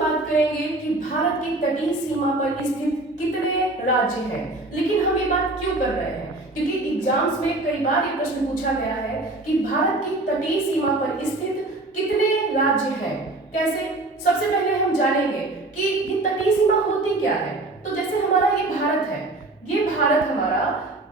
बात करेंगे कि भारत की तटीय सीमा पर स्थित कितने राज्य हैं। लेकिन हम ये बात क्यों कर रहे हैं? क्योंकि एग्जाम्स में कई बार ये प्रश्न पूछा गया है कि भारत की तटीय सीमा पर स्थित कितने राज्य हैं। कैसे? सबसे पहले हम जानेंगे कि ये तटीय सीमा होती क्या है। तो जैसे हमारा ये भारत है, ये भारत हमारा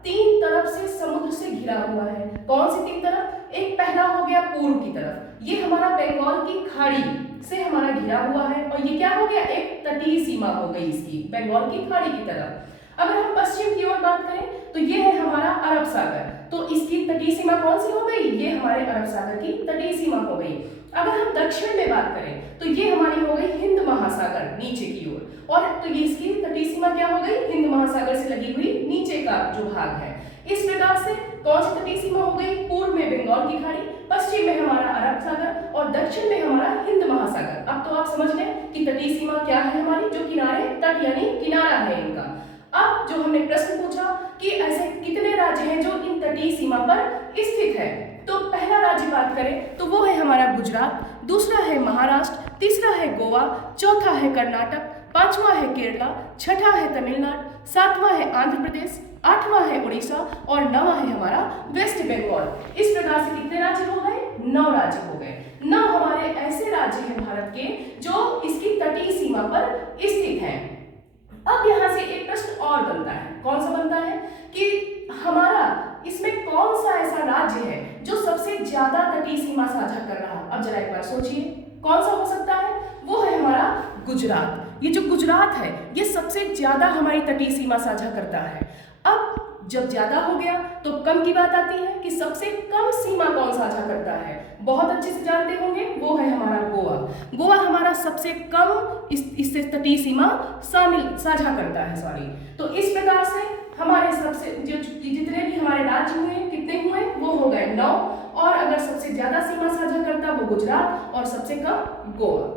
तीन तरफ से समुद्र से घिरा हुआ है। कौन सी तीन तरफ? एक पहला हो गया पूर्व की तरफ, ये हमारा बंगाल की खाड़ी से हमारा घिरा हुआ है, और ये क्या हो गया? एक तटीय सीमा हो गई इसकी, बंगाल की खाड़ी की तरफ। अगर हम पश्चिम की ओर बात करें तो ये है हमारा अरब सागर, तो इसकी तटीय सीमा कौन सी हो गई? ये हमारे अरब सागर की तटीय सीमा हो गई। अगर हम दक्षिण में बात करें तो ये हमारी हो गई हिंद महासागर नीचे की ओर, और तो ये इसकी तटीय सीमा क्या हो गई? हिंद महासागर से लगी हुई नीचे का जो भाग है। इस प्रकार से कौन सी तटीय सीमा हो गई? पूर्व में बंगाल की खाड़ी, पश्चिम में हमारा अरब सागर और दक्षिण में हमारा हिंद महासागर। अब तो आप समझ लें कि तटीय सीमा क्या है हमारी, जो किनारे तट यानी किनारा है इनका। अब जो हमने प्रश्न पूछा कि ऐसे कितने राज्य हैं जो इन तटीय सीमा पर स्थित है, तो पहला राज्य बात करें तो वो है हमारा गुजरात, दूसरा है महाराष्ट्र, तीसरा है गोवा, चौथा है कर्नाटक, पांचवा है केरला, छठा है तमिलनाडु, सातवां है आंध्र प्रदेश, आठवां है उड़ीसा और नवा है हमारा वेस्ट बंगाल। इस प्रकार से कितने राज्य हो गए? 9 राज्य हो गए। 9 हमारे ऐसे राज्य हैं भारत के जो इसकी तटीय सीमा पर स्थित हैं। अब यहाँ से एक प्रश्न और बनता है। कौन सा बनता है? कि हमारा इसमें कौन सा ऐसा राज्य है जो सबसे ज्यादा तटीय सीमा साझा कर रहा? अब जरा एक बार सोचिए, कौन सा हो सकता है? वो है हमारा गुजरात। ये जो गुजरात है ये सबसे ज्यादा हमारी तटीय सीमा साझा करता है। अब जब ज्यादा हो गया तो कम की बात आती है कि सबसे कम सीमा कौन साझा करता है? बहुत अच्छे से जानते होंगे, वो है हमारा गोवा। गोवा हमारा सबसे कम इससे तटीय सीमा साझा करता है, सॉरी। तो इस प्रकार से हमारे सबसे जितने भी हमारे राज्य हुए, कितने हुए? वो हो गए 9, और अगर सबसे ज्यादा सीमा साझा करता वो गुजरात और सबसे कम गोवा।